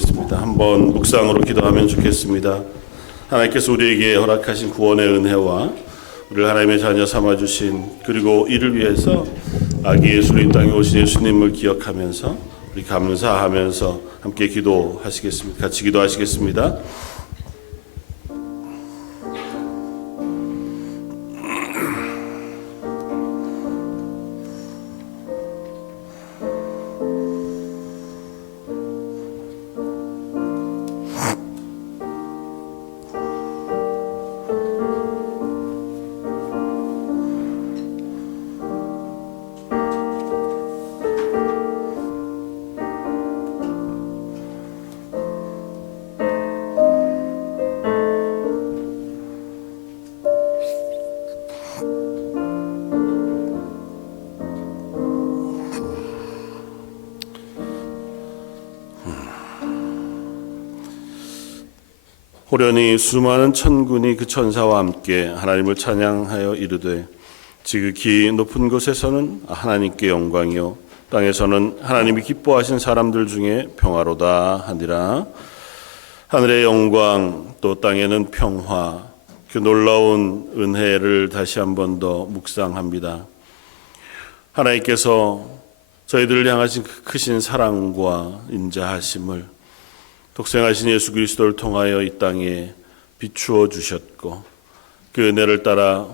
기도드리겠습니다. 한번 묵상으로 기도하면 좋겠습니다. 하나님께서 우리에게 허락하신 구원의 은혜와 우리를 하나님의 자녀 삼아주신, 그리고 이를 위해서 아기 예수로 이 땅에 오신 예수님을 기억하면서 우리 감사하면서 함께 기도하시겠습니다. 같이 기도하시겠습니다. 호련히 수많은 천군이 그 천사와 함께 하나님을 찬양하여 이르되, 지극히 높은 곳에서는 하나님께 영광이요 땅에서는 하나님이 기뻐하신 사람들 중에 평화로다 하니라. 하늘의 영광 또 땅에는 평화, 그 놀라운 은혜를 다시 한 번 더 묵상합니다. 하나님께서 저희들을 향하신 그 크신 사랑과 인자하심을 독생하신 예수 그리스도를 통하여 이 땅에 비추어 주셨고, 그 은혜를 따라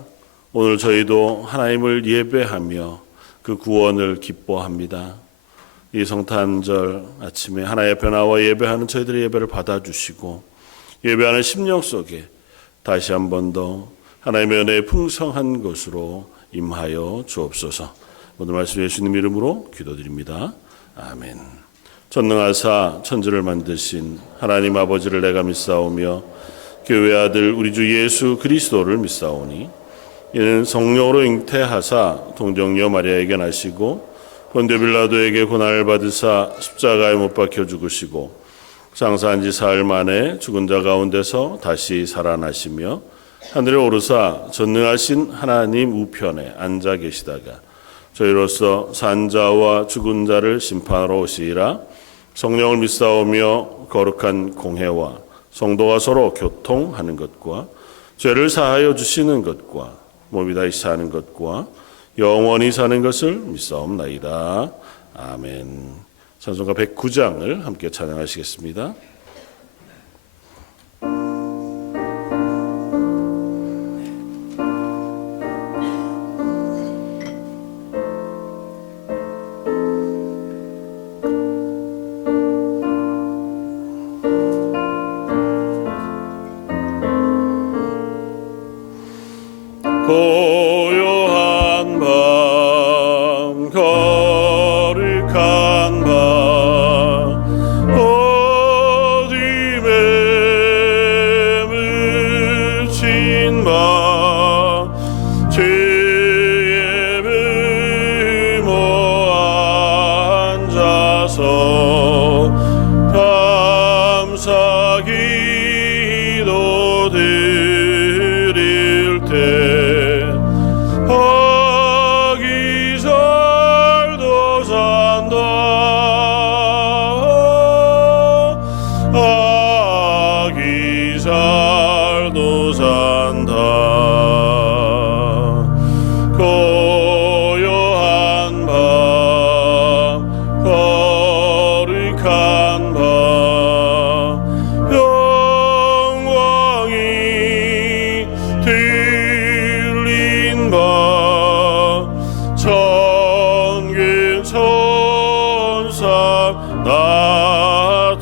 오늘 저희도 하나님을 예배하며 그 구원을 기뻐합니다. 이 성탄절 아침에 하나님 앞에 나와 예배하는 저희들의 예배를 받아주시고, 예배하는 심령 속에 다시 한 번 더 하나님의 은혜의 풍성한 것으로 임하여 주옵소서. 오늘 말씀 예수님 이름으로 기도드립니다. 아멘. 전능하사 천지를 만드신 하나님 아버지를 내가 믿사오며 그 외아들 우리 주 예수 그리스도를 믿사오니, 이는 성령으로 잉태하사 동정녀 마리아에게 나시고 본디오 빌라도에게 고난을 받으사 십자가에 못 박혀 죽으시고 장사한 지 사흘 만에 죽은 자 가운데서 다시 살아나시며 하늘에 오르사 전능하신 하나님 우편에 앉아 계시다가 저희로서 산 자와 죽은 자를 심판하러 오시리라. 성령을 믿사오며 거룩한 공회와 성도가 서로 교통하는 것과 죄를 사하여 주시는 것과 몸이 다시 사는 것과 영원히 사는 것을 믿사옵나이다. 아멘. 찬송가 109장을 함께 찬양하시겠습니다. 고요한 밤 거룩한 밤 어둠에 묻힌 밤 죄의 부모 앉아서 감사 기도 드릴 때 천사 나타나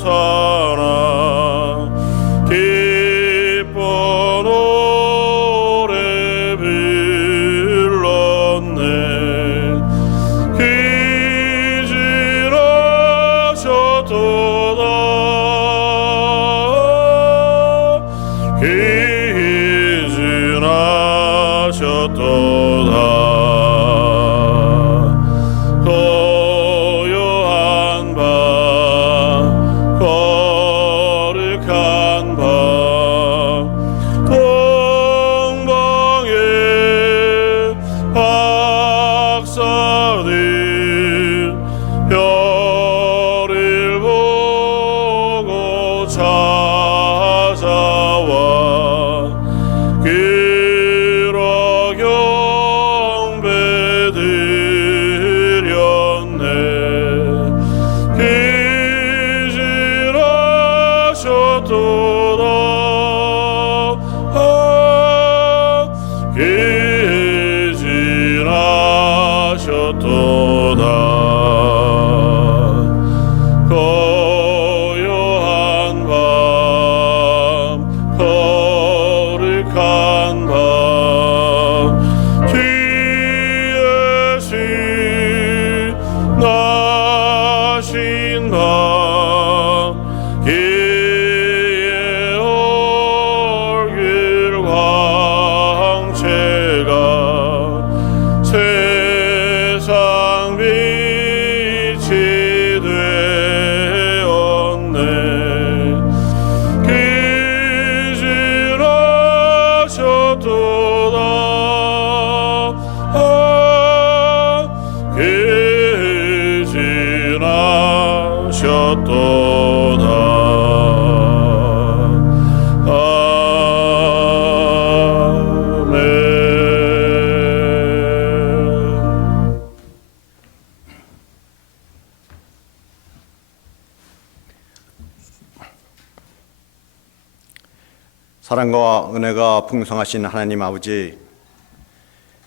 사랑과 은혜가 풍성하신 하나님 아버지,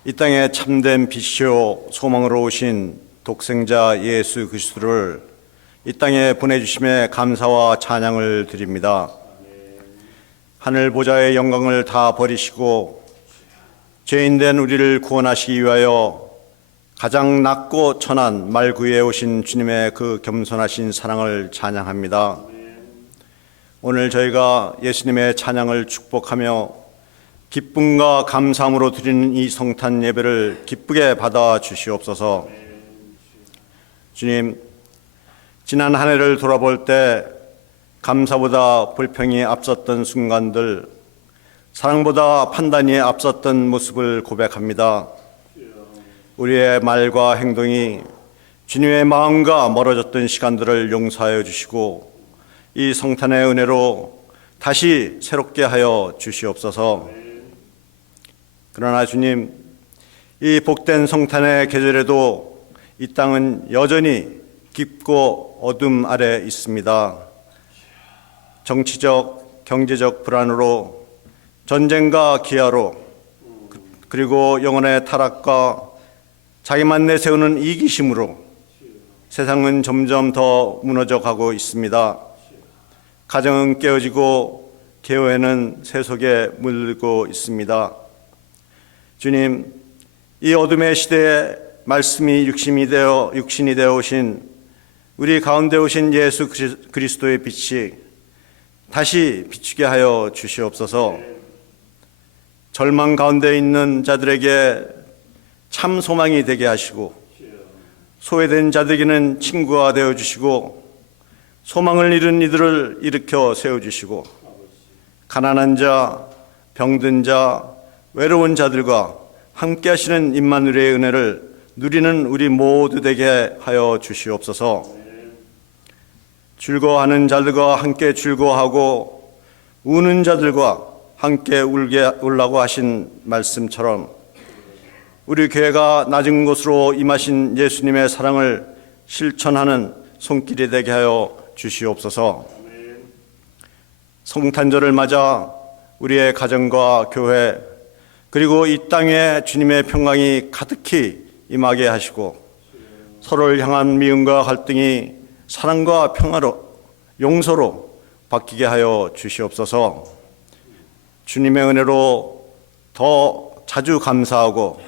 이 땅에 참된 빛이요 소망으로 오신 독생자 예수 그리스도를 이 땅에 보내주심에 감사와 찬양을 드립니다. 하늘 보좌의 영광을 다 버리시고 죄인된 우리를 구원하시기 위하여 가장 낮고 천한 말구에 오신 주님의 그 겸손하신 사랑을 찬양합니다. 오늘 저희가 예수님의 찬양을 축복하며 기쁨과 감사함으로 드리는 이 성탄 예배를 기쁘게 받아 주시옵소서. 주님, 지난 한 해를 돌아볼 때 감사보다 불평이 앞섰던 순간들, 사랑보다 판단이 앞섰던 모습을 고백합니다. 우리의 말과 행동이 주님의 마음과 멀어졌던 시간들을 용서하여 주시고 이 성탄의 은혜로 다시 새롭게 하여 주시옵소서. 그러나 주님, 이 복된 성탄의 계절에도 이 땅은 여전히 깊고 어둠 아래 있습니다. 정치적, 경제적 불안으로, 전쟁과 기아로, 그리고 영혼의 타락과 자기만 내세우는 이기심으로 세상은 점점 더 무너져 가고 있습니다. 가정은 깨어지고 교회는 세속에 물들고 있습니다. 주님, 이 어둠의 시대에 말씀이 육신이 되어 오신 우리 가운데 오신 예수 그리스도의 빛이 다시 비추게 하여 주시옵소서. 절망 가운데 있는 자들에게 참 소망이 되게 하시고, 소외된 자들에게는 친구가 되어 주시고, 소망을 잃은 이들을 일으켜 세워주시고, 가난한 자, 병든 자, 외로운 자들과 함께 하시는 임마누엘의 은혜를 누리는 우리 모두 되게 하여 주시옵소서. 즐거워하는 자들과 함께 즐거워하고 우는 자들과 함께 울라고 하신 말씀처럼 우리 교회가 낮은 곳으로 임하신 예수님의 사랑을 실천하는 손길이 되게 하여 주시옵소서. 성탄절을 맞아 우리의 가정과 교회 그리고 이 땅에 주님의 평강이 가득히 임하게 하시고 서로를 향한 미움과 갈등이 사랑과 평화로 용서로 바뀌게 하여 주시옵소서. 주님의 은혜로 더 자주 감사하고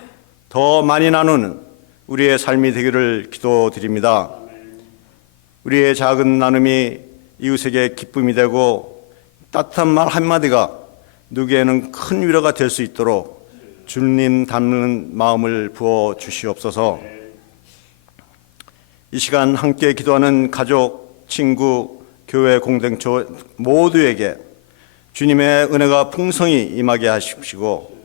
더 많이 나누는 우리의 삶이 되기를 기도드립니다. 우리의 작은 나눔이 이웃에게 기쁨이 되고 따뜻한 말 한마디가 누구에는 큰 위로가 될 수 있도록 주님 닮는 마음을 부어 주시옵소서. 이 시간 함께 기도하는 가족, 친구, 교회 공동체 모두에게 주님의 은혜가 풍성히 임하게 하십시고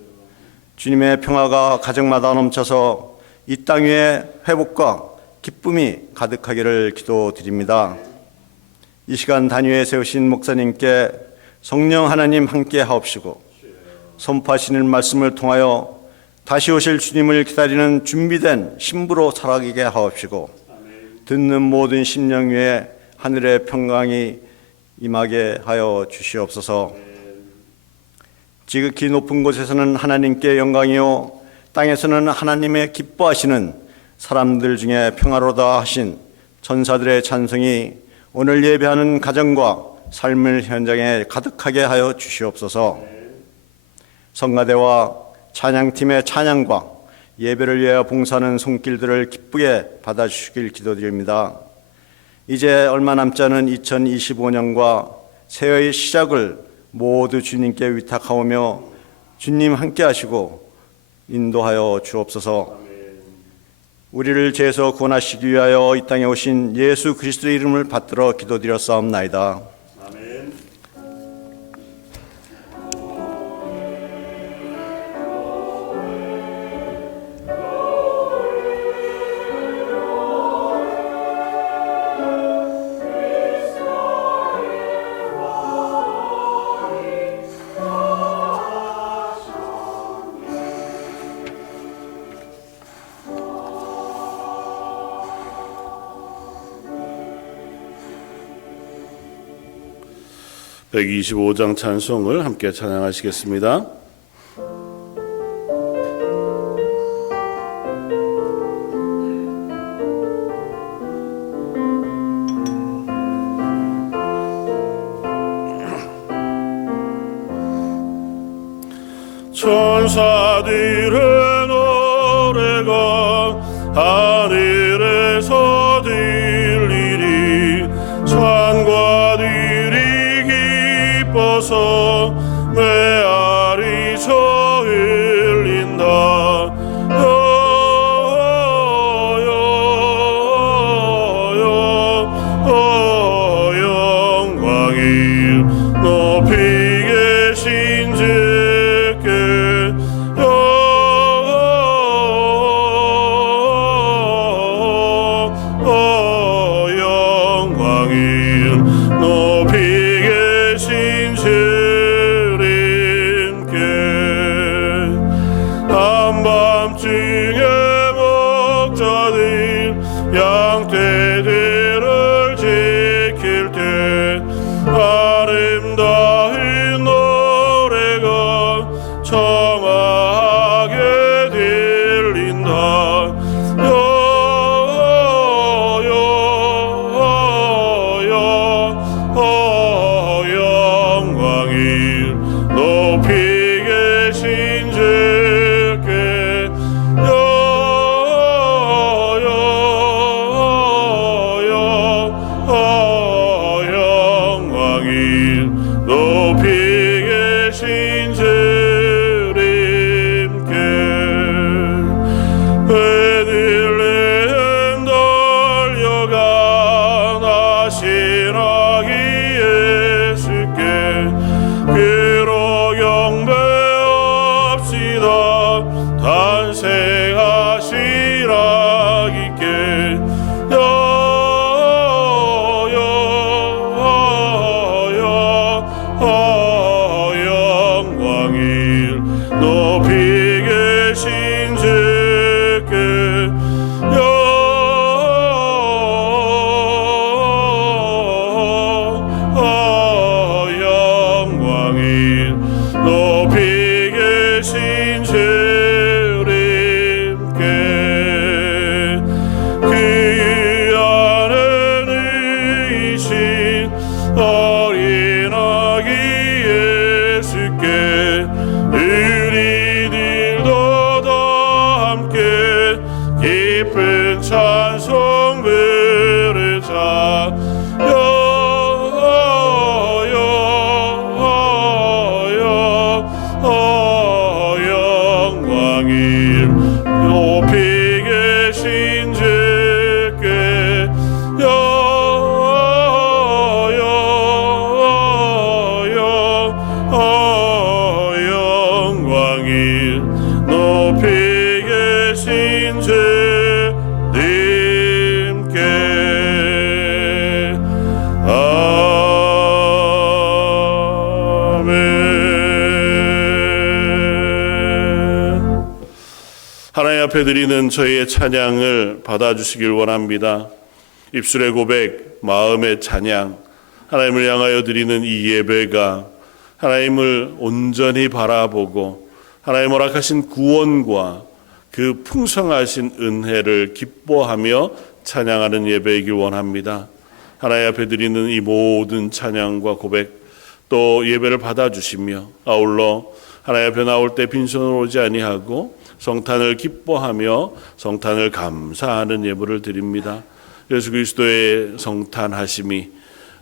주님의 평화가 가정마다 넘쳐서 이 땅 위에 회복과 기쁨이 가득하기를 기도드립니다. 이 시간 단위에 세우신 목사님께 성령 하나님 함께 하옵시고 선포하시는 말씀을 통하여 다시 오실 주님을 기다리는 준비된 신부로 살아가게 하옵시고 듣는 모든 심령 위에 하늘의 평강이 임하게 하여 주시옵소서. 지극히 높은 곳에서는 하나님께 영광이요 땅에서는 하나님의 기뻐하시는 사람들 중에 평화로다 하신 천사들의 찬송이 오늘 예배하는 가정과 삶의 현장에 가득하게 하여 주시옵소서. 성가대와 찬양팀의 찬양과 예배를 위하여 봉사하는 손길들을 기쁘게 받아주시길 기도드립니다. 이제 얼마 남지 않은 2025년과 새해의 시작을 모두 주님께 위탁하오며 주님 함께 하시고 인도하여 주옵소서. 우리를 죄에서 구원하시기 위하여 이 땅에 오신 예수 그리스도의 이름을 받들어 기도드렸사옵나이다. 아멘. (125장) 찬송을 함께 찬양하시겠습니다. 천사들의 노래가 하늘에서 들리리. 산과들이 기뻐서 메아리쳐 흘린다. 영광이 높이 계신 주께 영광이 높이 계신 주님께 한밤중에 목자들 양떼들을 지킬 때 아름다운 노래가 청하게 들린다. 영광이 높이 계신 주께 영광이 높이 계신 주님께 베들레헴 달려가 나시라기 예수께 그로 경배합시다. 탄생하시라 기께 영광이 높이 계신 주께 영광이 높이 계신 주님께 그 안에 누이신 어린 아기 예수께 우리들도 다 함께 기쁜 찬송 부르자. 영광이 높이 계신 주께 영광이 높이 계신 주님께 아멘. 하나님 앞에 드리는 저희의 찬양을 받아주시길 원합니다. 입술의 고백, 마음의 찬양, 하나님을 향하여 드리는 이 예배가 하나님을 온전히 바라보고 하나님 허락하신 구원과 그 풍성하신 은혜를 기뻐하며 찬양하는 예배이길 원합니다. 하나님 앞에 드리는 이 모든 찬양과 고백 또 예배를 받아주시며 아울러 하나님 앞에 나올 때 빈손으로 오지 아니하고 성탄을 기뻐하며 성탄을 감사하는 예배를 드립니다. 예수 그리스도의 성탄하심이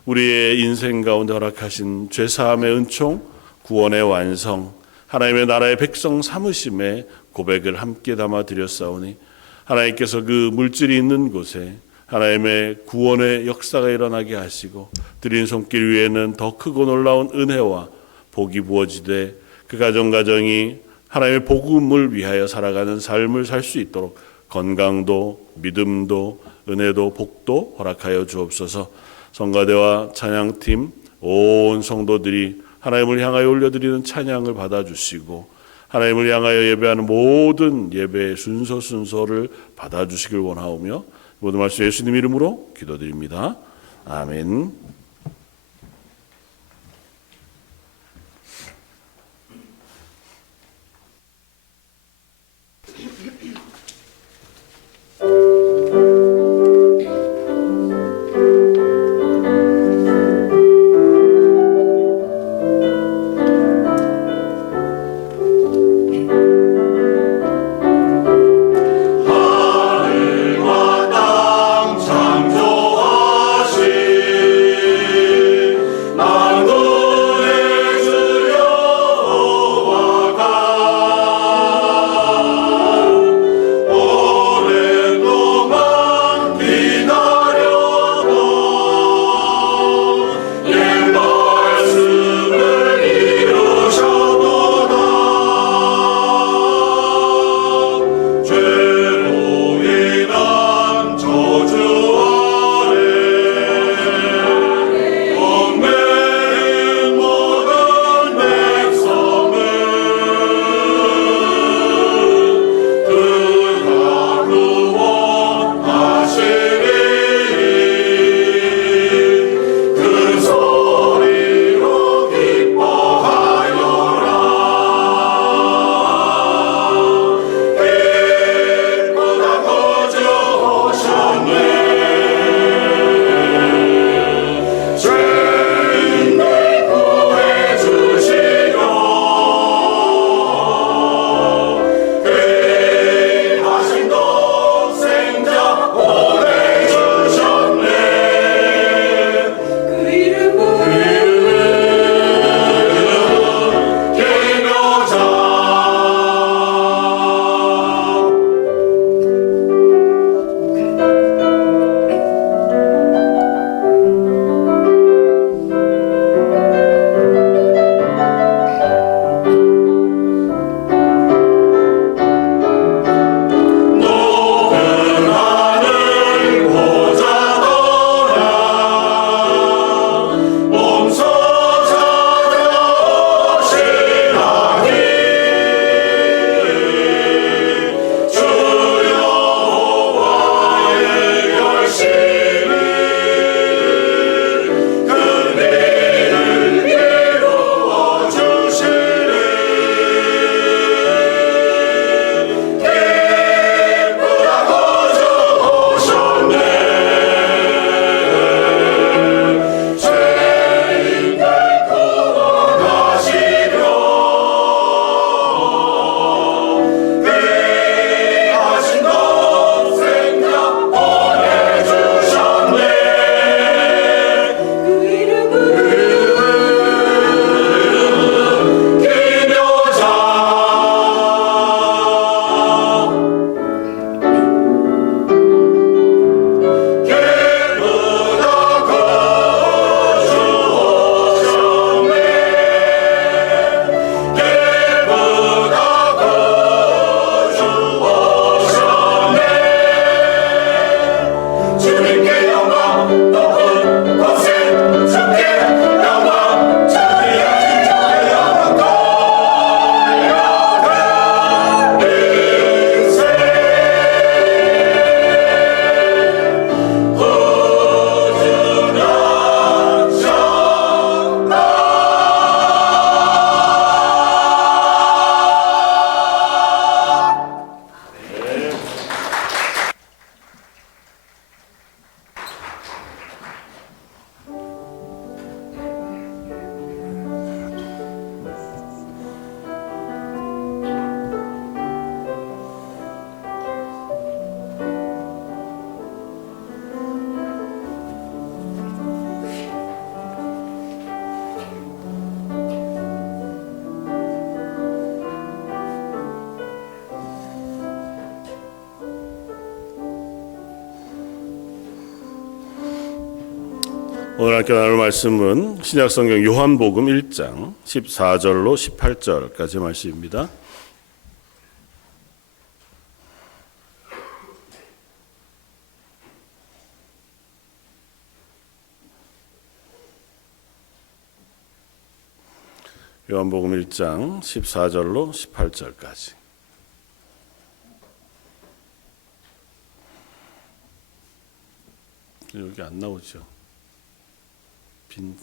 우리의 인생 가운데 허락하신 죄사함의 은총, 구원의 완성, 하나님의 나라의 백성 삼으심의 고백을 함께 담아 드렸사오니 하나님께서 그 물질이 있는 곳에 하나님의 구원의 역사가 일어나게 하시고 드린 손길 위에는 더 크고 놀라운 은혜와 복이 부어지되 그 가정이 하나님의 복음을 위하여 살아가는 삶을 살 수 있도록 건강도 믿음도 은혜도 복도 허락하여 주옵소서. 성가대와 찬양팀 온 성도들이 하나님을 향하여 올려드리는 찬양을 받아주시고 하나님을 향하여 예배하는 모든 예배의 순서를 받아주시길 원하오며 모든 말씀 예수님 이름으로 기도드립니다. 아멘. 하늘과 땅 창조하신 오늘 함께 나눌 말씀은 신약성경 요한복음 1장 14절로 18절까지 말씀입니다. 요한복음 1장 14절로 18절까지. 여기 안 나오죠. 빈.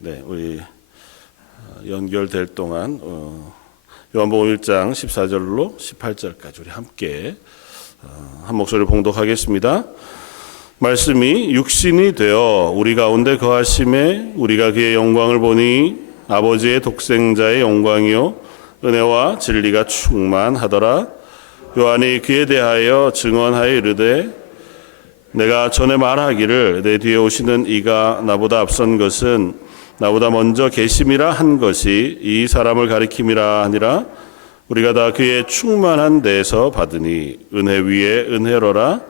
네, 우리 연결될 동안 요한복음 1장 14절로 18절까지 우리 함께 한 목소리를 봉독하겠습니다. 말씀이 육신이 되어 우리 가운데 거하심에 우리가 그의 영광을 보니 아버지의 독생자의 영광이요 은혜와 진리가 충만하더라. 요한이 그에 대하여 증언하여 이르되 내가 전에 말하기를 내 뒤에 오시는 이가 나보다 앞선 것은 나보다 먼저 계심이라 한 것이 이 사람을 가리킴이라 하니라. 우리가 다 그의 충만한 데에서 받으니 은혜 위에 은혜로라.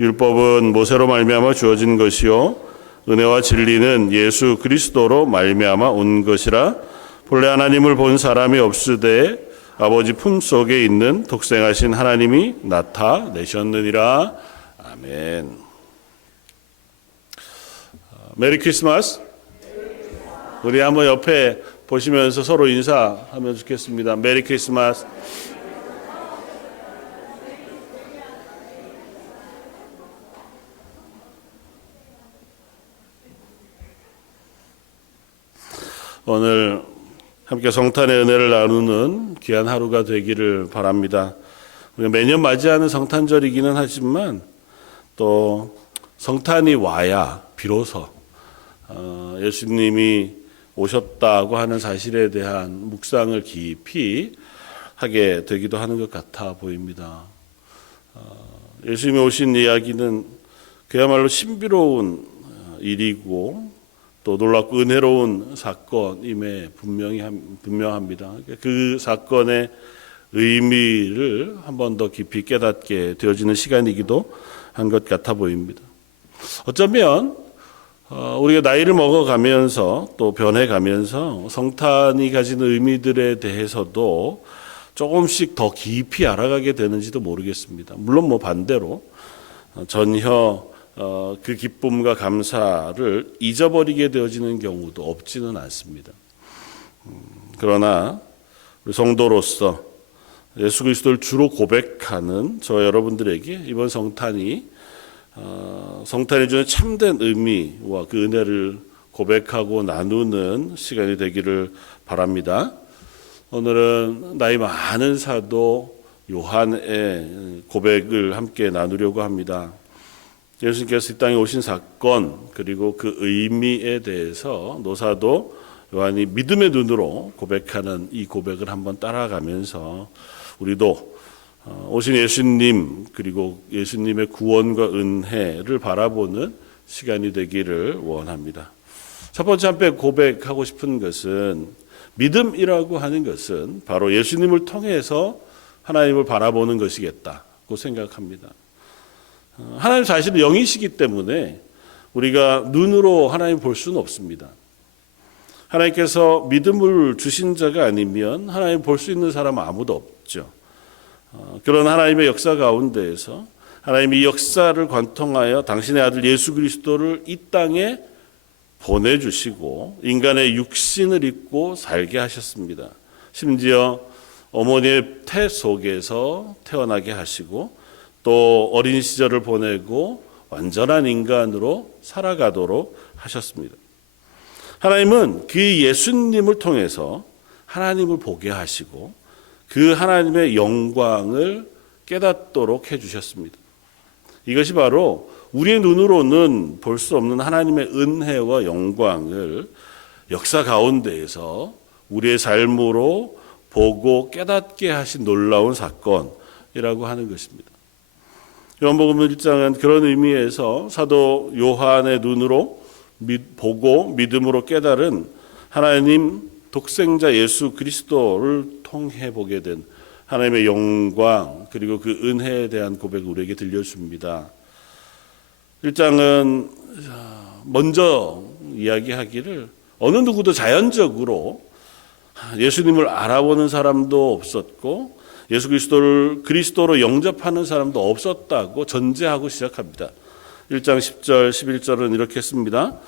율법은 모세로 말미암아 주어진 것이요 은혜와 진리는 예수 그리스도로 말미암아 온 것이라. 본래 하나님을 본 사람이 없으되 아버지 품속에 있는 독생하신 하나님이 나타내셨느니라. 아멘. 메리 크리스마스. 우리 한번 옆에 보시면서 서로 인사하면 좋겠습니다. 메리 크리스마스. 오늘 함께 성탄의 은혜를 나누는 귀한 하루가 되기를 바랍니다. 우리가 매년 맞이하는 성탄절이기는 하지만 또 성탄이 와야 비로소 예수님이 오셨다고 하는 사실에 대한 묵상을 깊이 하게 되기도 하는 것 같아 보입니다. 예수님이 오신 이야기는 그야말로 신비로운 일이고 또 놀랍고 은혜로운 사건임에 분명합니다. 그 사건의 의미를 한 번 더 깊이 깨닫게 되어지는 시간이기도 한 것 같아 보입니다. 어쩌면 우리가 나이를 먹어가면서 또 변해가면서 성탄이 가지는 의미들에 대해서도 조금씩 더 깊이 알아가게 되는지도 모르겠습니다. 물론 반대로 전혀 그 기쁨과 감사를 잊어버리게 되어지는 경우도 없지는 않습니다. 그러나 우리 성도로서 예수 그리스도를 주로 고백하는 저 여러분들에게 이번 성탄이 주는 참된 의미와 그 은혜를 고백하고 나누는 시간이 되기를 바랍니다. 오늘은 나이 많은 사도 요한의 고백을 함께 나누려고 합니다. 예수님께서 이 땅에 오신 사건 그리고 그 의미에 대해서 노사도 요한이 믿음의 눈으로 고백하는 이 고백을 한번 따라가면서 우리도 오신 예수님 그리고 예수님의 구원과 은혜를 바라보는 시간이 되기를 원합니다. 첫 번째 함께 고백하고 싶은 것은 믿음이라고 하는 것은 바로 예수님을 통해서 하나님을 바라보는 것이겠다고 생각합니다. 하나님 사실은 영이시기 때문에 우리가 눈으로 하나님 볼 수는 없습니다. 하나님께서 믿음을 주신 자가 아니면 하나님 볼 수 있는 사람은 아무도 없죠. 그런 하나님의 역사 가운데에서 하나님이 이 역사를 관통하여 당신의 아들 예수 그리스도를 이 땅에 보내주시고 인간의 육신을 입고 살게 하셨습니다. 심지어 어머니의 태 속에서 태어나게 하시고 또 어린 시절을 보내고 완전한 인간으로 살아가도록 하셨습니다. 하나님은 그 예수님을 통해서 하나님을 보게 하시고 그 하나님의 영광을 깨닫도록 해주셨습니다. 이것이 바로 우리의 눈으로는 볼 수 없는 하나님의 은혜와 영광을 역사 가운데에서 우리의 삶으로 보고 깨닫게 하신 놀라운 사건이라고 하는 것입니다. 요한복음 1장은 그런 의미에서 사도 요한의 눈으로 보고 믿음으로 깨달은 하나님 독생자 예수 그리스도를 통해 보게 된 하나님의 영광 그리고 그 은혜에 대한 고백을 우리에게 들려줍니다. 1장은 먼저 이야기하기를 어느 누구도 자연적으로 예수님을 알아보는 사람도 없었고 예수 그리스도를 그리스도로 영접하는 사람도 없었다고 전제하고 시작합니다. 1장 10절 11절은 이렇게 씁니다.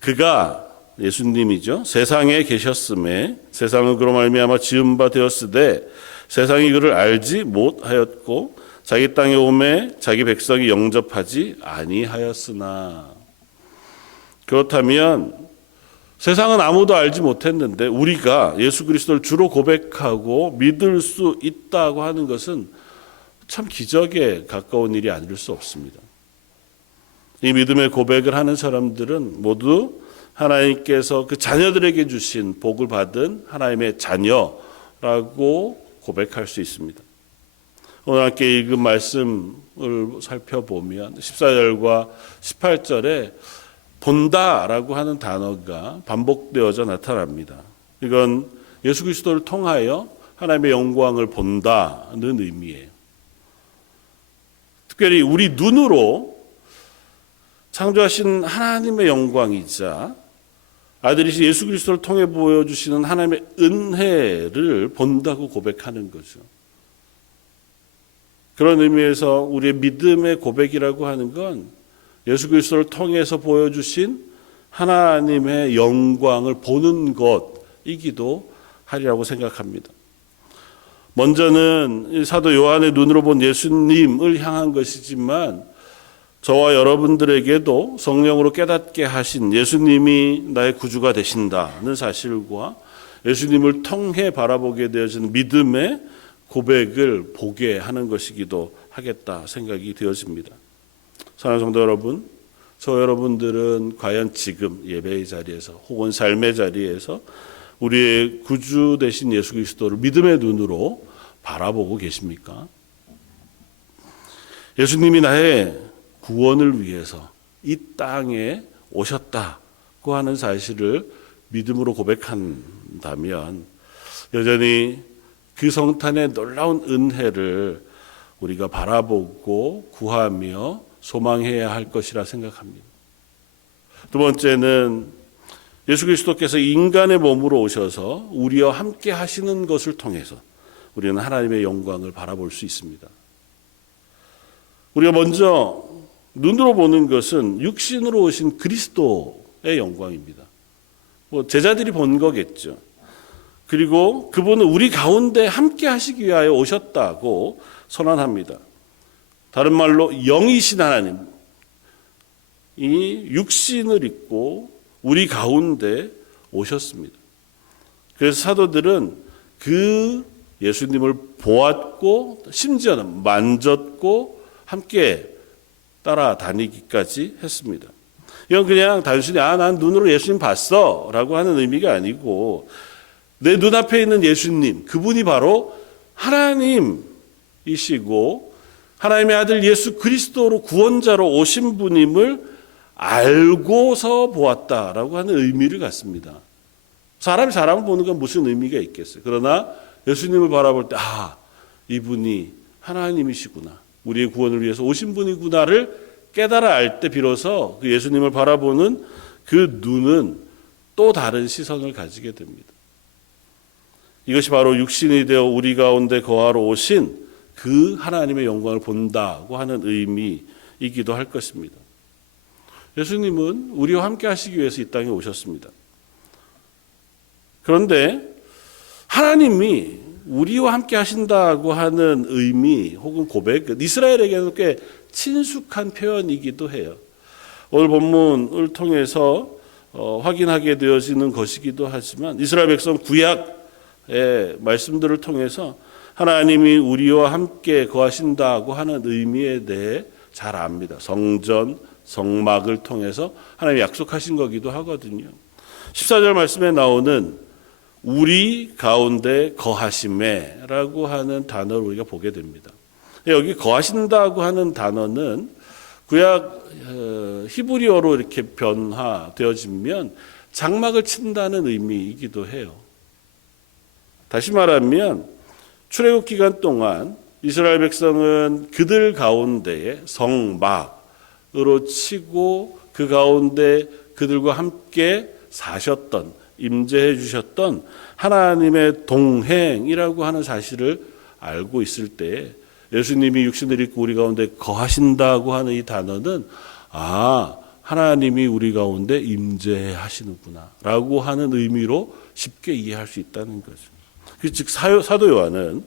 그가 예수님이죠. 세상에 계셨음에 세상은 그로 말미암아 지은 바 되었으되 세상이 그를 알지 못하였고 자기 땅에 오매 자기 백성이 영접하지 아니하였으나. 그렇다면 세상은 아무도 알지 못했는데 우리가 예수 그리스도를 주로 고백하고 믿을 수 있다고 하는 것은 참 기적에 가까운 일이 아닐 수 없습니다. 이 믿음의 고백을 하는 사람들은 모두 하나님께서 그 자녀들에게 주신 복을 받은 하나님의 자녀라고 고백할 수 있습니다. 오늘 함께 읽은 말씀을 살펴보면 14절과 18절에 본다라고 하는 단어가 반복되어져 나타납니다. 이건 예수 그리스도를 통하여 하나님의 영광을 본다는 의미예요. 특별히 우리 눈으로 창조하신 하나님의 영광이자 아들이신 예수 그리스도를 통해 보여주시는 하나님의 은혜를 본다고 고백하는 거죠. 그런 의미에서 우리의 믿음의 고백이라고 하는 건 예수 그리스도를 통해서 보여주신 하나님의 영광을 보는 것이기도 하리라고 생각합니다. 먼저는 사도 요한의 눈으로 본 예수님을 향한 것이지만 저와 여러분들에게도 성령으로 깨닫게 하신 예수님이 나의 구주가 되신다는 사실과 예수님을 통해 바라보게 되어지는 믿음의 고백을 보게 하는 것이기도 하겠다 생각이 되어집니다. 사랑하는 성도 여러분, 저 여러분들은 과연 지금 예배의 자리에서 혹은 삶의 자리에서 우리의 구주 되신 예수 그리스도를 믿음의 눈으로 바라보고 계십니까? 예수님이 나의 구원을 위해서 이 땅에 오셨다고 하는 사실을 믿음으로 고백한다면 여전히 그 성탄의 놀라운 은혜를 우리가 바라보고 구하며 소망해야 할 것이라 생각합니다. 두 번째는 예수 그리스도께서 인간의 몸으로 오셔서 우리와 함께 하시는 것을 통해서 우리는 하나님의 영광을 바라볼 수 있습니다. 우리가 먼저 눈으로 보는 것은 육신으로 오신 그리스도의 영광입니다. 제자들이 본 거겠죠. 그리고 그분은 우리 가운데 함께 하시기 위하여 오셨다고 선언합니다. 다른 말로 영이신 하나님, 이 육신을 입고 우리 가운데 오셨습니다. 그래서 사도들은 그 예수님을 보았고 심지어는 만졌고 함께 따라다니기까지 했습니다. 이건 그냥 단순히 난 눈으로 예수님 봤어 라고 하는 의미가 아니고 내 눈앞에 있는 예수님, 그분이 바로 하나님이시고 하나님의 아들 예수 그리스도로 구원자로 오신 분임을 알고서 보았다라고 하는 의미를 갖습니다. 사람이 사람을 보는 건 무슨 의미가 있겠어요. 그러나 예수님을 바라볼 때 이분이 하나님이시구나. 우리의 구원을 위해서 오신 분이구나를 깨달아 알 때 비로소 그 예수님을 바라보는 그 눈은 또 다른 시선을 가지게 됩니다. 이것이 바로 육신이 되어 우리 가운데 거하러 오신 그 하나님의 영광을 본다고 하는 의미이기도 할 것입니다. 예수님은 우리와 함께 하시기 위해서 이 땅에 오셨습니다. 그런데 하나님이 우리와 함께 하신다고 하는 의미 혹은 고백, 이스라엘에게는 꽤 친숙한 표현이기도 해요. 오늘 본문을 통해서 확인하게 되어지는 것이기도 하지만 이스라엘 백성 구약의 말씀들을 통해서 하나님이 우리와 함께 거하신다고 하는 의미에 대해 잘 압니다. 성전, 성막을 통해서 하나님이 약속하신 거기도 하거든요. 14절 말씀에 나오는 우리 가운데 거하심에라고 하는 단어를 우리가 보게 됩니다. 여기 거하신다고 하는 단어는 구약 히브리어로 이렇게 변화되어지면 장막을 친다는 의미이기도 해요. 다시 말하면 출애굽 기간 동안 이스라엘 백성은 그들 가운데에 성막으로 치고 그 가운데 그들과 함께 사셨던, 임재해 주셨던 하나님의 동행이라고 하는 사실을 알고 있을 때 예수님이 육신을 입고 우리 가운데 거하신다고 하는 이 단어는 하나님이 우리 가운데 임재하시는구나 라고 하는 의미로 쉽게 이해할 수 있다는 거죠. 즉 사도 요한은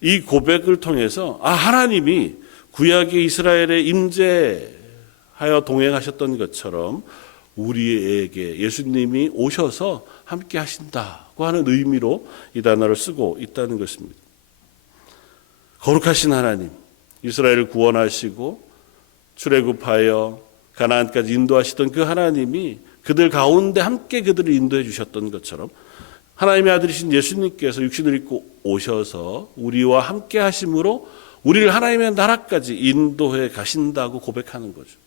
이 고백을 통해서 하나님이 구약의 이스라엘에 임재하여 동행하셨던 것처럼 우리에게 예수님이 오셔서 함께 하신다고 하는 의미로 이 단어를 쓰고 있다는 것입니다. 거룩하신 하나님, 이스라엘을 구원하시고 출애굽하여 가나안까지 인도하시던 그 하나님이 그들 가운데 함께 그들을 인도해 주셨던 것처럼 하나님의 아들이신 예수님께서 육신을 입고 오셔서 우리와 함께 하심으로 우리를 하나님의 나라까지 인도해 가신다고 고백하는 거죠.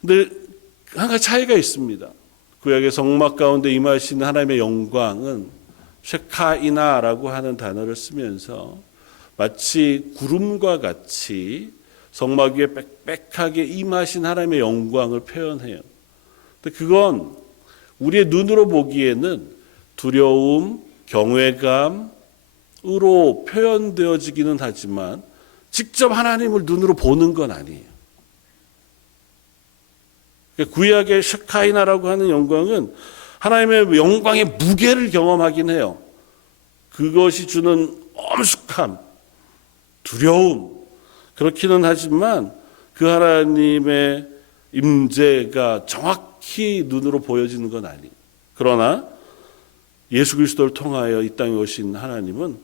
근데 한 가지 차이가 있습니다. 구약의 성막 가운데 임하시는 하나님의 영광은 쉐카이나라고 하는 단어를 쓰면서 마치 구름과 같이 성막 위에 빽빽하게 임하신 하나님의 영광을 표현해요. 근데 그건 우리의 눈으로 보기에는 두려움, 경외감으로 표현되어지기는 하지만 직접 하나님을 눈으로 보는 건 아니에요. 구약의 쉐카이나라고 하는 영광은 하나님의 영광의 무게를 경험하긴 해요. 그것이 주는 엄숙함, 두려움, 그렇기는 하지만 그 하나님의 임재가 정확히 눈으로 보여지는 건 아니에요. 그러나 예수 그리스도를 통하여 이 땅에 오신 하나님은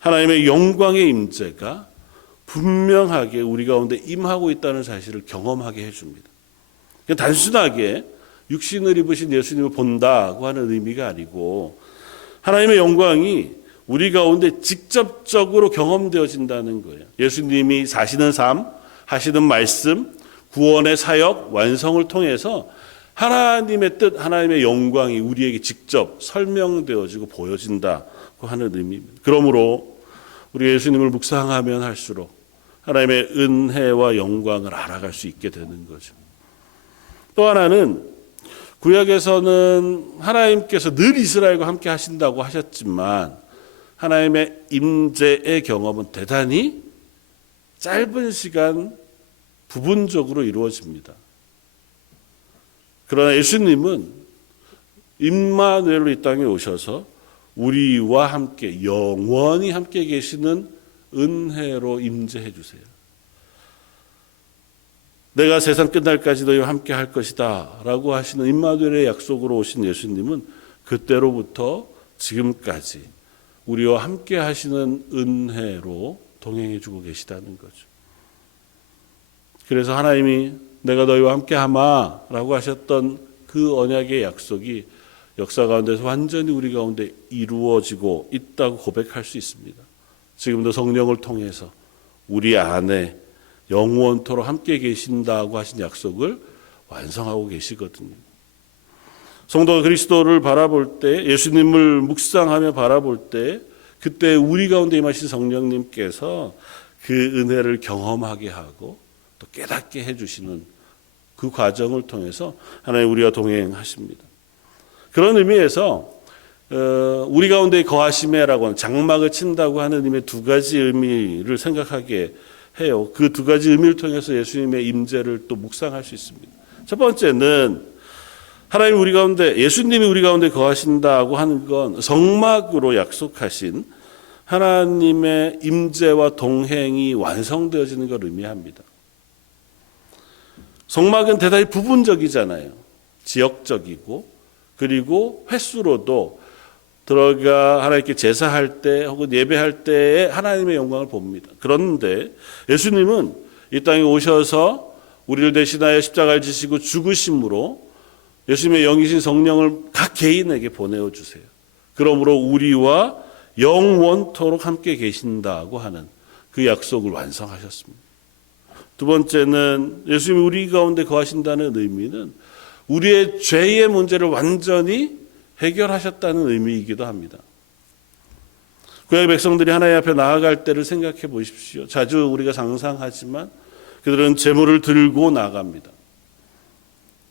하나님의 영광의 임재가 분명하게 우리 가운데 임하고 있다는 사실을 경험하게 해줍니다. 단순하게 육신을 입으신 예수님을 본다고 하는 의미가 아니고 하나님의 영광이 우리 가운데 직접적으로 경험되어진다는 거예요. 예수님이 사시는 삶, 하시는 말씀, 구원의 사역, 완성을 통해서 하나님의 뜻, 하나님의 영광이 우리에게 직접 설명되어지고 보여진다고 하는 의미입니다. 그러므로 우리가 예수님을 묵상하면 할수록 하나님의 은혜와 영광을 알아갈 수 있게 되는 거죠. 또 하나는 구약에서는 하나님께서 늘 이스라엘과 함께 하신다고 하셨지만 하나님의 임재의 경험은 대단히 짧은 시간 부분적으로 이루어집니다. 그러나 예수님은 임마누엘로 이 땅에 오셔서 우리와 함께 영원히 함께 계시는 은혜로 임재해 주세요. 내가 세상 끝날까지 너희와 함께 할 것이다 라고 하시는 임마누엘의 약속으로 오신 예수님은 그때로부터 지금까지 우리와 함께 하시는 은혜로 동행해 주고 계시다는 거죠. 그래서 하나님이 내가 너희와 함께 하마 라고 하셨던 그 언약의 약속이 역사 가운데서 완전히 우리 가운데 이루어지고 있다고 고백할 수 있습니다. 지금도 성령을 통해서 우리 안에 영원토록 함께 계신다고 하신 약속을 완성하고 계시거든요. 성도가 그리스도를 바라볼 때, 예수님을 묵상하며 바라볼 때 그때 우리 가운데 임하신 성령님께서 그 은혜를 경험하게 하고 또 깨닫게 해주시는 그 과정을 통해서 하나님 우리와 동행하십니다. 그런 의미에서 우리 가운데 거하심에라고 하는 장막을 친다고 하는 의미의 두 가지 의미를 생각하게 해요. 그 두 가지 의미를 통해서 예수님의 임재를 또 묵상할 수 있습니다. 첫 번째는 하나님 우리 가운데 예수님이 우리 가운데 거하신다고 하는 건 성막으로 약속하신 하나님의 임재와 동행이 완성되어지는 걸 의미합니다. 성막은 대단히 부분적이잖아요. 지역적이고 그리고 횟수로도 들어가 하나님께 제사할 때 혹은 예배할 때에 하나님의 영광을 봅니다. 그런데 예수님은 이 땅에 오셔서 우리를 대신하여 십자가를 지시고 죽으심으로 예수님의 영이신 성령을 각 개인에게 보내어 주세요. 그러므로 우리와 영원토록 함께 계신다고 하는 그 약속을 완성하셨습니다. 두 번째는 예수님이 우리 가운데 거하신다는 의미는 우리의 죄의 문제를 완전히 해결하셨다는 의미이기도 합니다. 구약의 백성들이 하나님 앞에 나아갈 때를 생각해 보십시오. 자주 우리가 상상하지만 그들은 제물을 들고 나갑니다.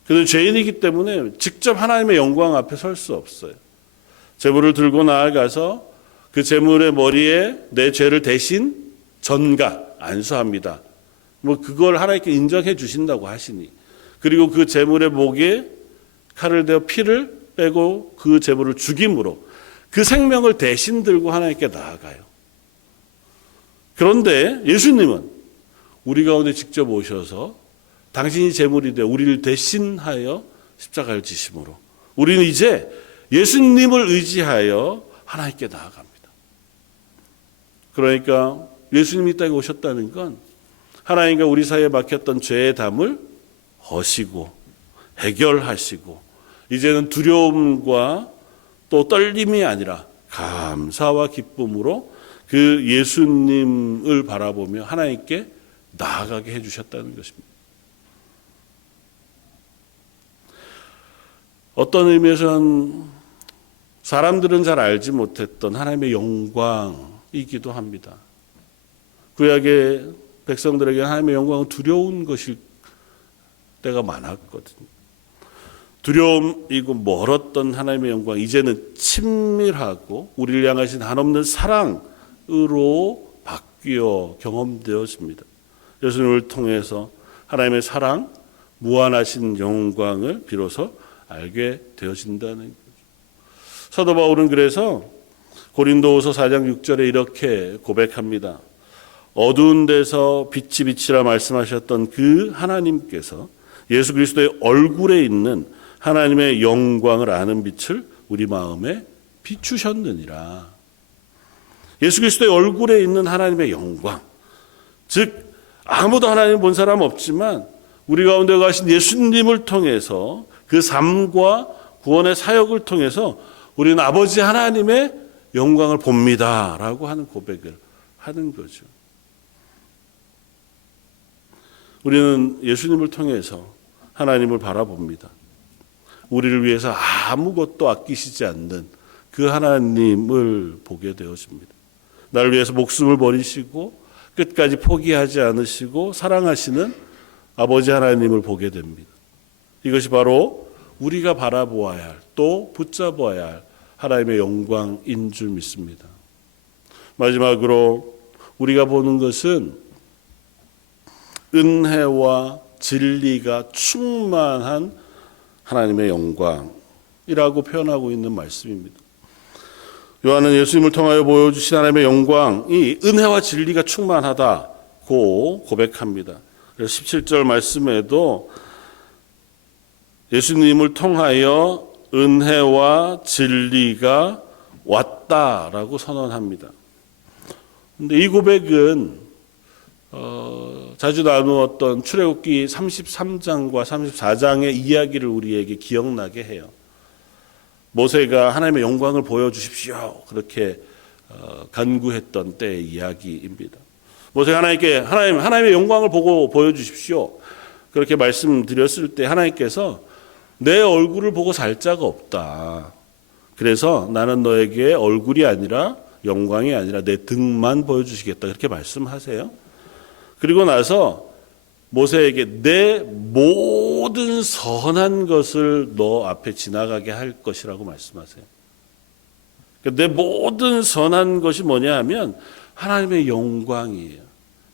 그들은 죄인이기 때문에 직접 하나님의 영광 앞에 설 수 없어요. 제물을 들고 나아가서 그 제물의 머리에 내 죄를 대신 전가, 안수합니다. 그걸 하나님께 인정해 주신다고 하시니. 그리고 그 제물의 목에 칼을 대어 피를 빼고 그 제물을 죽임으로 그 생명을 대신 들고 하나님께 나아가요. 그런데 예수님은 우리 가운데 직접 오셔서 당신이 제물이 되어 우리를 대신하여 십자가를 지심으로 우리는 이제 예수님을 의지하여 하나님께 나아갑니다. 그러니까 예수님이 이 땅에 오셨다는 건 하나님과 우리 사이에 막혔던 죄의 담을 허시고 해결하시고 이제는 두려움과 또 떨림이 아니라 감사와 기쁨으로 그 예수님을 바라보며 하나님께 나아가게 해주셨다는 것입니다. 어떤 의미에서는 사람들은 잘 알지 못했던 하나님의 영광이기도 합니다. 구약의 백성들에게 하나님의 영광은 두려운 것일 때가 많았거든요. 두려움이고 멀었던 하나님의 영광, 이제는 친밀하고 우리를 향하신 한없는 사랑으로 바뀌어 경험되었습니다. 예수님을 통해서 하나님의 사랑, 무한하신 영광을 비로소 알게 되어진다는 거죠. 사도 바울은 그래서 고린도후서 4장 6절에 이렇게 고백합니다. 어두운 데서 빛이 빛이라 말씀하셨던 그 하나님께서 예수 그리스도의 얼굴에 있는 하나님의 영광을 아는 빛을 우리 마음에 비추셨느니라. 예수 그리스도의 얼굴에 있는 하나님의 영광, 즉 아무도 하나님 본 사람 없지만 우리 가운데 가신 예수님을 통해서 그 삶과 구원의 사역을 통해서 우리는 아버지 하나님의 영광을 봅니다라고 하는 고백을 하는 거죠. 우리는 예수님을 통해서 하나님을 바라봅니다. 우리를 위해서 아무것도 아끼시지 않는 그 하나님을 보게 되어집니다. 나를 위해서 목숨을 버리시고 끝까지 포기하지 않으시고 사랑하시는 아버지 하나님을 보게 됩니다. 이것이 바로 우리가 바라보아야 할, 또 붙잡아야 할 하나님의 영광인 줄 믿습니다. 마지막으로 우리가 보는 것은 은혜와 진리가 충만한 하나님의 영광이라고 표현하고 있는 말씀입니다. 요한은 예수님을 통하여 보여주신 하나님의 영광이 은혜와 진리가 충만하다고 고백합니다. 그래서 17절 말씀에도 예수님을 통하여 은혜와 진리가 왔다라고 선언합니다. 그런데 이 고백은 자주 나누었던 출애굽기 33장과 34장의 이야기를 우리에게 기억나게 해요. 모세가 하나님의 영광을 보여주십시오. 그렇게 간구했던 때의 이야기입니다. 모세가 하나님께 하나님의 영광을 보고 보여주십시오. 그렇게 말씀드렸을 때 하나님께서 내 얼굴을 보고 살 자가 없다. 그래서 나는 너에게 얼굴이 아니라 영광이 아니라 내 등만 보여주시겠다. 그렇게 말씀하세요. 그리고 나서 모세에게 내 모든 선한 것을 너 앞에 지나가게 할 것이라고 말씀하세요. 내 모든 선한 것이 뭐냐 하면 하나님의 영광이에요.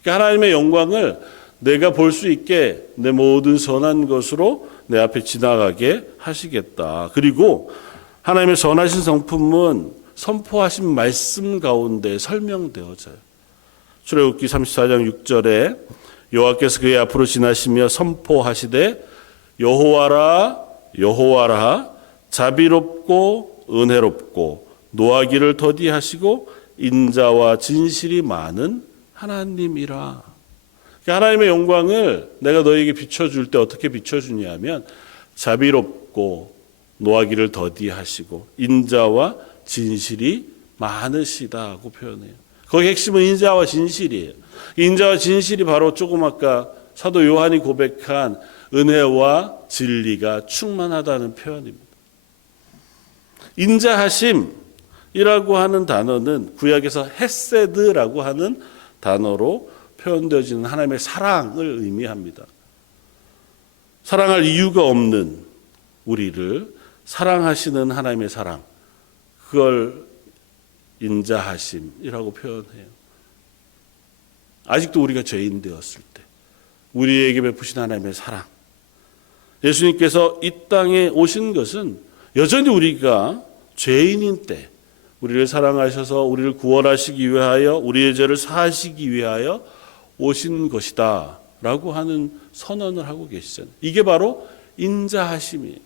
하나님의 영광을 내가 볼 수 있게 내 모든 선한 것으로 내 앞에 지나가게 하시겠다. 그리고 하나님의 선하신 성품은 선포하신 말씀 가운데 설명되어져요. 출애굽기 34장 6절에 여호와께서 그의 앞으로 지나시며 선포하시되 여호와라 여호와라 자비롭고 은혜롭고 노하기를 더디하시고 인자와 진실이 많은 하나님이라. 하나님의 영광을 내가 너에게 비춰줄 때 어떻게 비춰주냐 하면 자비롭고 노하기를 더디하시고 인자와 진실이 많으시다고 표현해요. 거기 핵심은 인자와 진실이에요. 인자와 진실이 바로 조금 아까 사도 요한이 고백한 은혜와 진리가 충만하다는 표현입니다. 인자하심이라고 하는 단어는 구약에서 헤세드라고 하는 단어로 표현되어지는 하나님의 사랑을 의미합니다. 사랑할 이유가 없는 우리를 사랑하시는 하나님의 사랑, 그걸 인자하심이라고 표현해요. 아직도 우리가 죄인 되었을 때 우리에게 베푸신 하나님의 사랑, 예수님께서 이 땅에 오신 것은 여전히 우리가 죄인인 때 우리를 사랑하셔서 우리를 구원하시기 위하여 우리의 죄를 사하시기 위하여 오신 것이다 라고 하는 선언을 하고 계시잖아요. 이게 바로 인자하심이에요.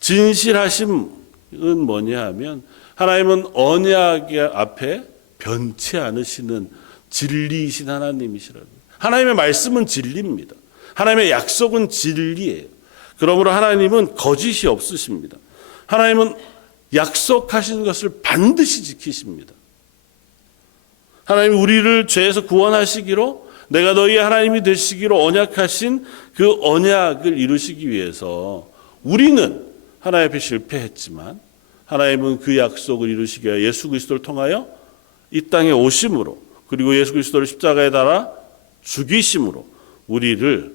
진실하심은 뭐냐 하면 하나님은 언약 앞에 변치 않으시는 진리이신 하나님이시라고. 하나님의 말씀은 진리입니다. 하나님의 약속은 진리예요. 그러므로 하나님은 거짓이 없으십니다. 하나님은 약속하신 것을 반드시 지키십니다. 하나님이 우리를 죄에서 구원하시기로 내가 너희의 하나님이 되시기로 언약하신 그 언약을 이루시기 위해서 우리는 하나님 앞에 실패했지만 하나님은 그 약속을 이루시기 위하여 예수 그리스도를 통하여 이 땅에 오심으로 그리고 예수 그리스도를 십자가에 달아 죽이심으로 우리를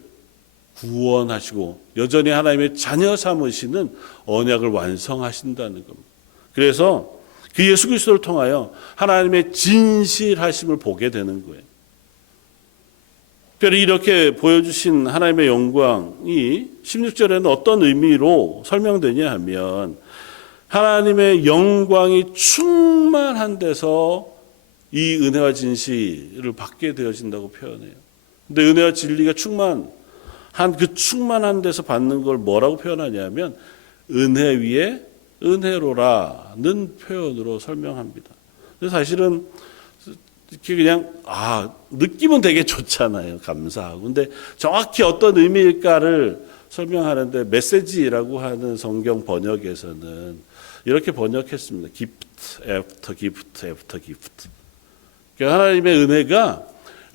구원하시고 여전히 하나님의 자녀 삼으시는 언약을 완성하신다는 겁니다. 그래서 그 예수 그리스도를 통하여 하나님의 진실하심을 보게 되는 거예요. 특별히 이렇게 보여주신 하나님의 영광이 16절에는 어떤 의미로 설명되냐 하면 하나님의 영광이 충만한 데서 이 은혜와 진실을 받게 되어진다고 표현해요. 근데 은혜와 진리가 충만한 그 충만한 데서 받는 걸 뭐라고 표현하냐면 은혜 위에 은혜로라는 표현으로 설명합니다. 사실은 이렇게 그냥 느낌은 되게 좋잖아요. 감사하고. 근데 정확히 어떤 의미일까를 설명하는데 메시지라고 하는 성경 번역에서는 이렇게 번역했습니다. gift after gift after gift. 그러니까 하나님의 은혜가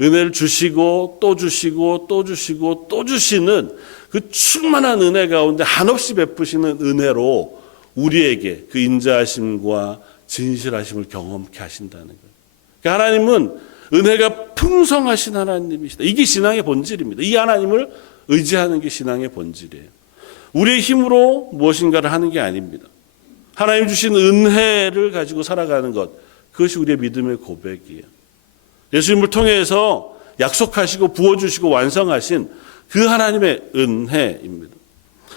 은혜를 주시고 또 주시고 또 주시고 또 주시는 그 충만한 은혜 가운데 한없이 베푸시는 은혜로 우리에게 그 인자하심과 진실하심을 경험케 하신다는 거예요. 그러니까 하나님은 은혜가 풍성하신 하나님이시다. 이게 신앙의 본질입니다. 이 하나님을 의지하는 게 신앙의 본질이에요. 우리의 힘으로 무엇인가를 하는 게 아닙니다. 하나님 주신 은혜를 가지고 살아가는 것, 그것이 우리의 믿음의 고백이에요. 예수님을 통해서 약속하시고 부어주시고 완성하신 그 하나님의 은혜입니다.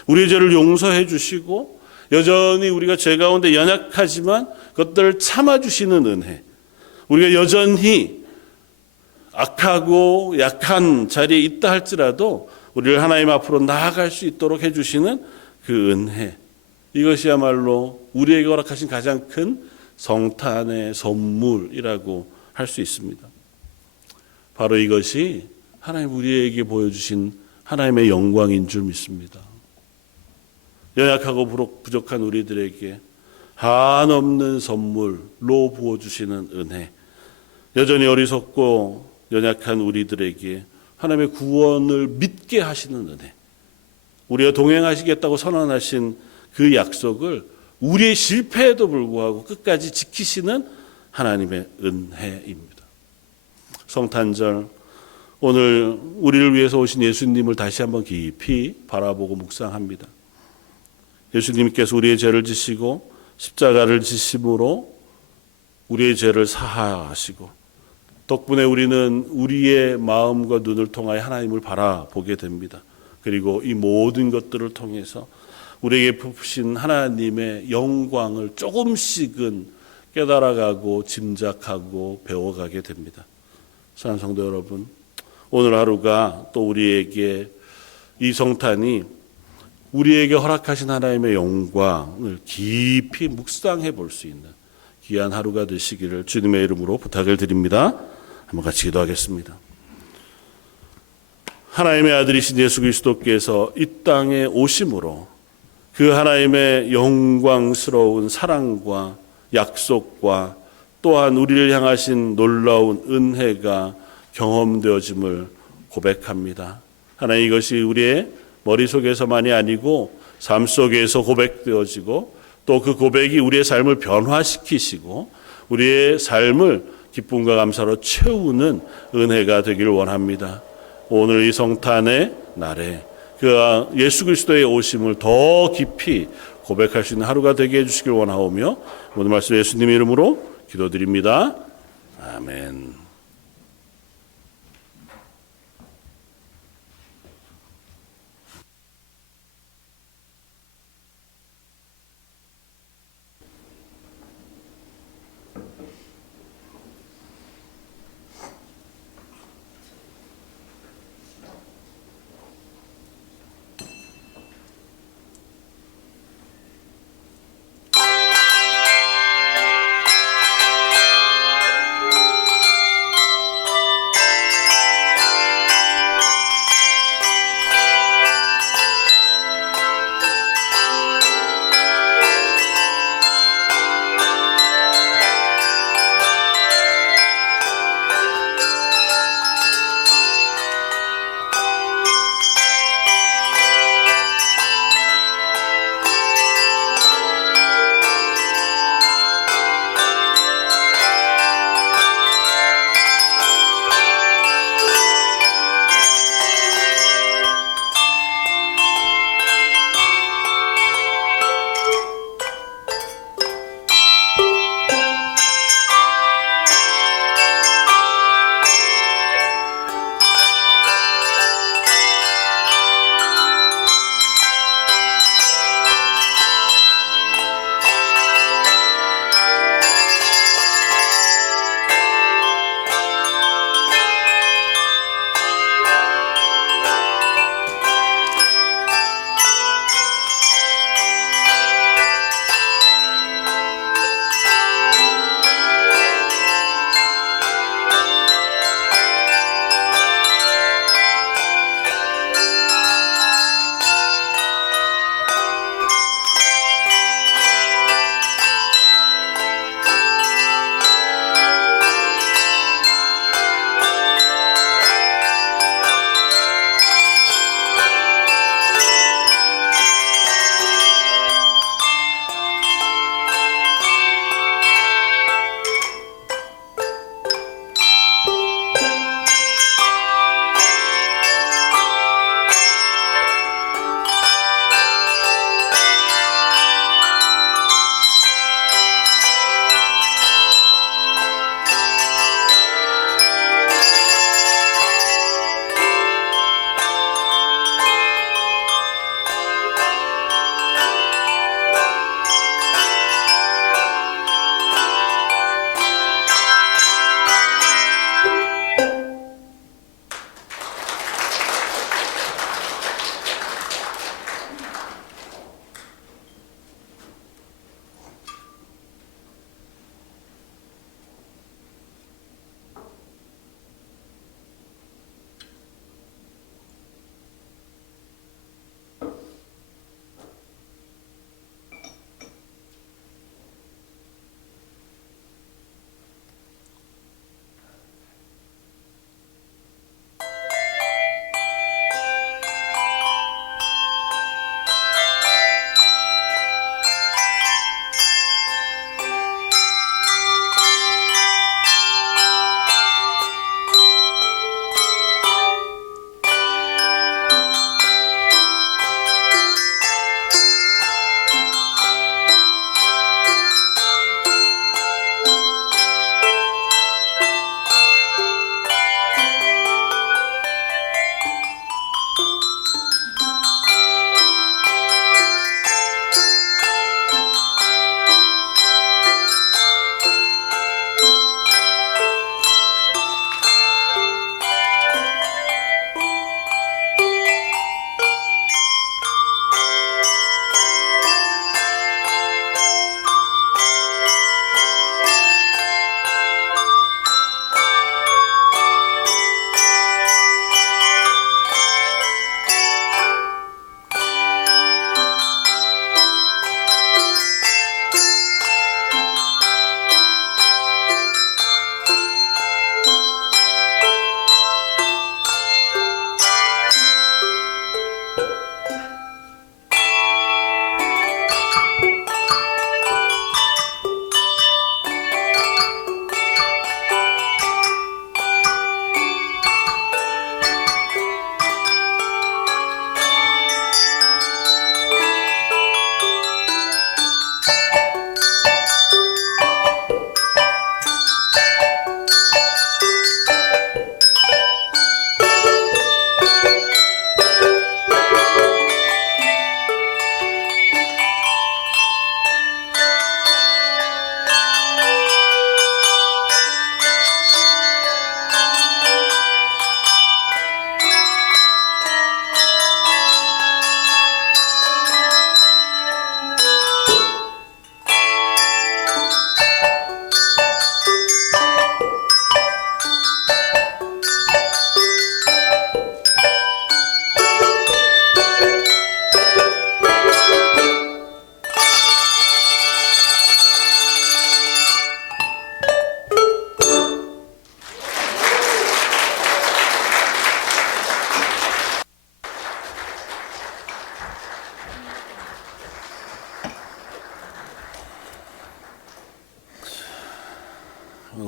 우리의 죄를 용서해 주시고 여전히 우리가 죄 가운데 연약하지만 그것들을 참아주시는 은혜, 우리가 여전히 악하고 약한 자리에 있다 할지라도 우리를 하나님 앞으로 나아갈 수 있도록 해주시는 그 은혜, 이것이야말로 우리에게 허락하신 가장 큰 성탄의 선물이라고 할 수 있습니다. 바로 이것이 하나님 우리에게 보여주신 하나님의 영광인 줄 믿습니다. 연약하고 부족한 우리들에게 한없는 선물로 부어주시는 은혜, 여전히 어리석고 연약한 우리들에게 하나님의 구원을 믿게 하시는 은혜, 우리가 동행하시겠다고 선언하신 그 약속을 우리의 실패에도 불구하고 끝까지 지키시는 하나님의 은혜입니다. 성탄절, 오늘 우리를 위해서 오신 예수님을 다시 한번 깊이 바라보고 묵상합니다. 예수님께서 우리의 죄를 지시고 십자가를 지심으로 우리의 죄를 사하시고 덕분에 우리는 우리의 마음과 눈을 통하여 하나님을 바라보게 됩니다. 그리고 이 모든 것들을 통해서 우리에게 베푸신 하나님의 영광을 조금씩은 깨달아가고 짐작하고 배워가게 됩니다. 사랑하는 성도 여러분, 오늘 하루가 또 우리에게 이 성탄이 우리에게 허락하신 하나님의 영광을 깊이 묵상해 볼 수 있는 귀한 하루가 되시기를 주님의 이름으로 부탁을 드립니다. 한번 같이 기도하겠습니다. 하나님의 아들이신 예수 그리스도께서 이 땅에 오심으로 그 하나님의 영광스러운 사랑과 약속과 또한 우리를 향하신 놀라운 은혜가 경험되어짐을 고백합니다. 하나님, 이것이 우리의 머릿속에서만이 아니고 삶 속에서 고백되어지고 또 그 고백이 우리의 삶을 변화시키시고 우리의 삶을 기쁨과 감사로 채우는 은혜가 되기를 원합니다. 오늘 이 성탄의 날에 그 예수 그리스도의 오심을 더 깊이 고백할 수 있는 하루가 되게 해주시길 원하오며 모든 말씀 예수님 이름으로 기도드립니다. 아멘.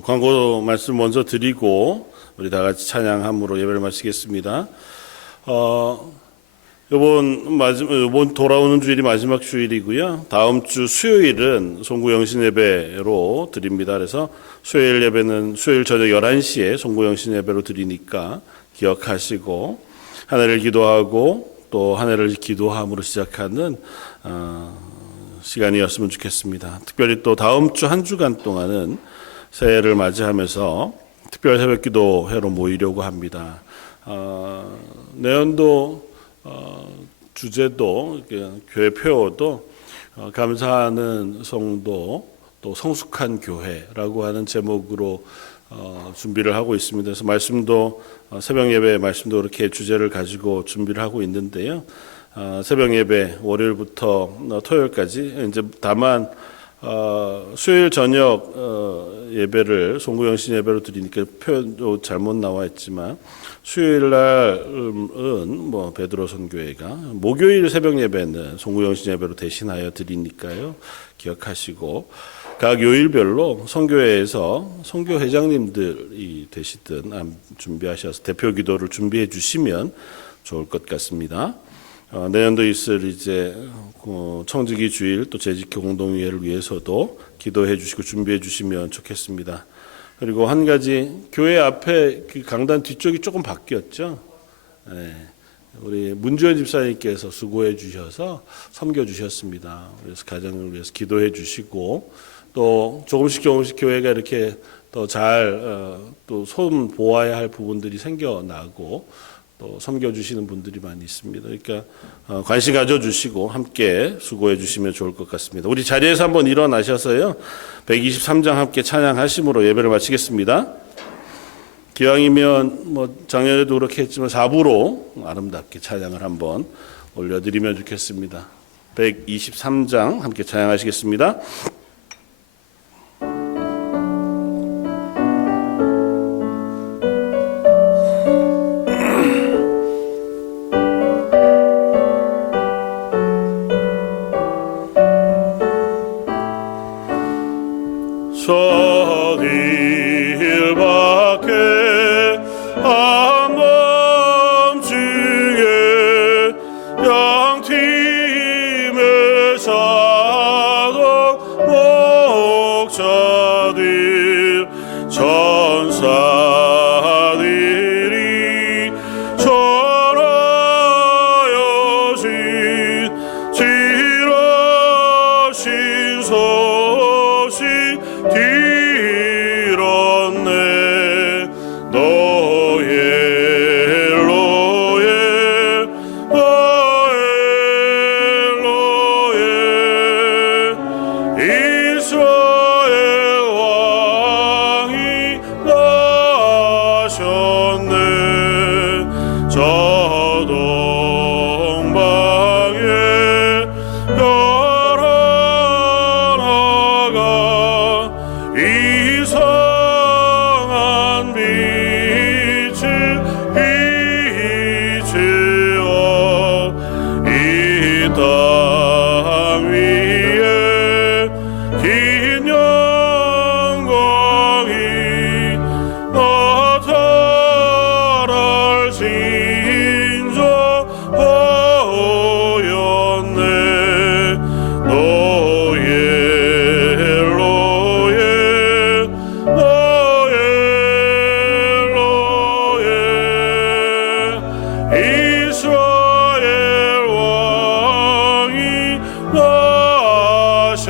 광고 말씀 먼저 드리고 우리 다 같이 찬양함으로 예배를 마치겠습니다. 이번 돌아오는 주일이 마지막 주일이고요. 다음 주 수요일은 송구영신 예배로 드립니다. 그래서 수요일 예배는 수요일 저녁 11시에 송구영신 예배로 드리니까 기억하시고 한 해를 기도하고 또 한 해를 기도함으로 시작하는 시간이었으면 좋겠습니다. 특별히 또 다음 주 한 주간 동안은 새해를 맞이하면서 특별 새벽 기도회로 모이려고 합니다. 내년도 주제도 교회 표어도 감사하는 성도 또 성숙한 교회라고 하는 제목으로 준비를 하고 있습니다. 그래서 말씀도 새벽 예배 말씀도 이렇게 주제를 가지고 준비를 하고 있는데요. 새벽 예배 월요일부터 토요일까지 이제 다만 수요일 저녁 예배를 송구영신 예배로 드리니까 표현도 잘못 나와 있지만 수요일 날은 뭐 베드로 선교회가 목요일 새벽 예배는 송구영신 예배로 대신하여 드리니까요. 기억하시고 각 요일별로 선교회에서 선교회장님들이 되시든 준비하셔서 대표 기도를 준비해 주시면 좋을 것 같습니다. 내년도 있을 이제 청지기 주일 또 재직회 공동회를 위해서도 기도해 주시고 준비해 주시면 좋겠습니다. 그리고 한 가지 교회 앞에 그 강단 뒤쪽이 조금 바뀌었죠. 네. 우리 문주현 집사님께서 수고해 주셔서 섬겨 주셨습니다. 그래서 가정을 위해서 기도해 주시고 또 조금씩 교회가 이렇게 더 잘 또 손 보아야 할 부분들이 생겨나고 또 섬겨주시는 분들이 많이 있습니다. 그러니까 관심 가져주시고 함께 수고해 주시면 좋을 것 같습니다. 우리 자리에서 한번 일어나셔서요. 123장 함께 찬양하심으로 예배를 마치겠습니다. 기왕이면 뭐 작년에도 그렇게 했지만 4부로 아름답게 찬양을 한번 올려드리면 좋겠습니다. 123장 함께 찬양하시겠습니다. 저길 밖에 한밤중에 양팀의 사덕 목자들 전사들이 전하여진 지라신 소식 들었네. 너의 엘로에 이스라엘 왕이 나셨네. 저 동방에 별 하나가 이상한 빛을 비추어 이 땅 위에 긴 영광이 나타날 징조하였네. 너의 엘로에 이스라엘 왕이 나셨네.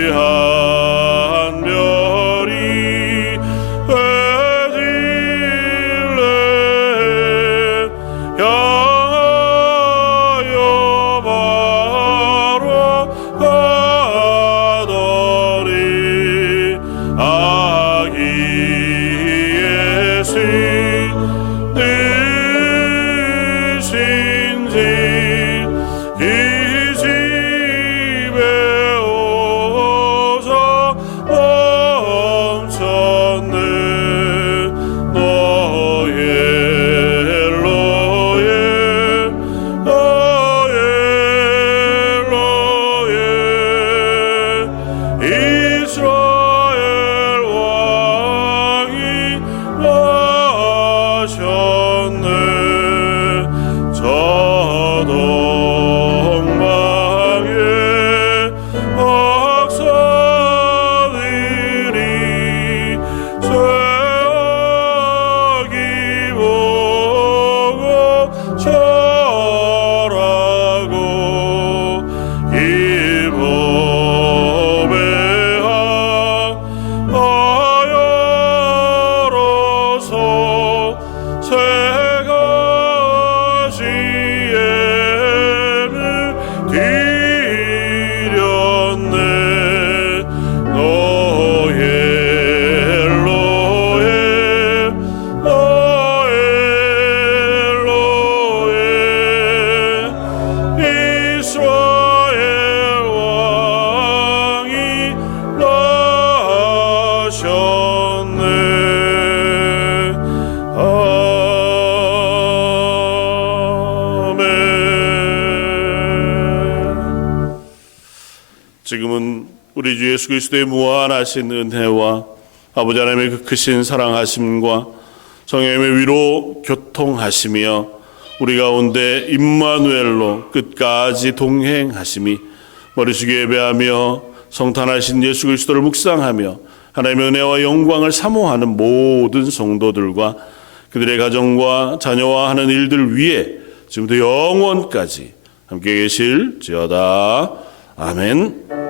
귀한 별이 베들레헴 향하여 바로 가더니 아기의 뜻인지 기지 지금은 우리 주 예수 그리스도의 무한하신 은혜와 아버지 하나님의 그 크신 사랑하심과 성령님의 위로 교통하시며 우리 가운데 임마누엘로 끝까지 동행하심이 머리숙여 예배하며 성탄하신 예수 그리스도를 묵상하며 하나님의 은혜와 영광을 사모하는 모든 성도들과 그들의 가정과 자녀와 하는 일들 위에 지금부터 영원까지 함께 계실지어다. 아멘.